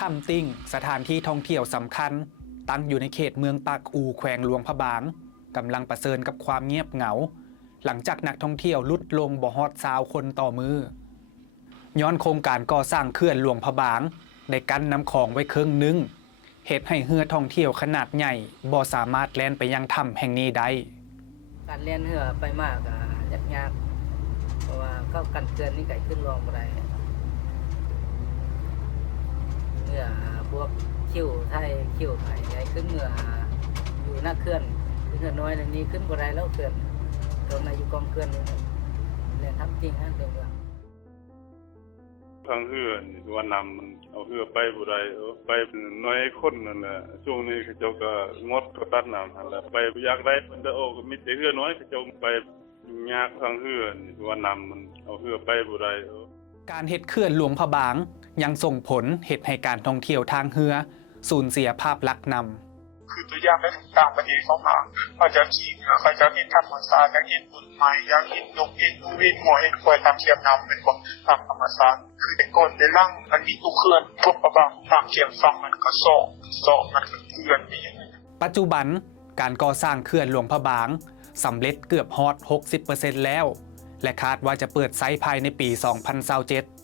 ถ้ำติ้งสถานที่ท่องเที่ยวสำคัญตั้งอยู่ในเขตเมืองปากอูแขวงหลวงพระบางกำลังประเสริญกับความเงียบเหงาหลังจากนักท่องเที่ยวลุดลงบ่ฮอด20 คนต่อมือย้อนโครงการก่อสร้างเขื่อนหลวงพระบางได้กั้นน้ำคลองไว้ครึ่งนึงเหตุให้เรือท่องเที่ยวขนาดใหญ่บ่สามารถแล่นไปยังถ้ำแห่งนี้ได้การเล่นเรือไปมากยากเพราะว่าก็กันเกินนี่ไก่ขึ้นลองบ่ได้เมื่อพวกคิวไทยคิวไทยไงขึ้นเมื่ออยู่หน้าเคลื่อนน้อยนี้ขึ้นบ่ได้แล้วเขื่อนตรงนั้นอยู่กองเคลื่อนนี่เล่นทำจริงฮะเรื่องทางเรือนี่ว่านำมันเอาเรือไปบ่ได้ไปน้อยคนนั่นแหละช่วงนี้เขาเจ้าก็งดก็ตัดน้ำหั่นแหละไปอยากได้เพิ่นก็ก็มีแต่เรือน้อยเขาเจ้าไปยากทางเรือนี่ว่านำมันเอาเรือไปบ่ได้การเฮ็ดเขื่อนหลวงพระบางยังส่งผลเฮ็ดให้การท่องเที่ยวทางเรือสูญเสียภาพลักษณ์นำคือตัวอย่างในต่างประเทศเขามาเขาจะขี่เรือเขาจะเห็นธรรมชาติอยากเห็นต้นไม้อยากเห็นนกเห็นวินหัวเห็นควายตามเทียมน้ำเป็นพวกตามธรรมชาติคือแต่ก่อนในร่างมันมีตู้เคลื่อนพวกประบางตามเทียมฟังมันก็โซกมันก็เคลื่อนนี่ปัจจุบันการก่อสร้างเขื่อนหลวงพระบางสำเร็จเกือบฮอด 60% แล้วและคาดว่าจะเปิดไซต์ภายในปี 2027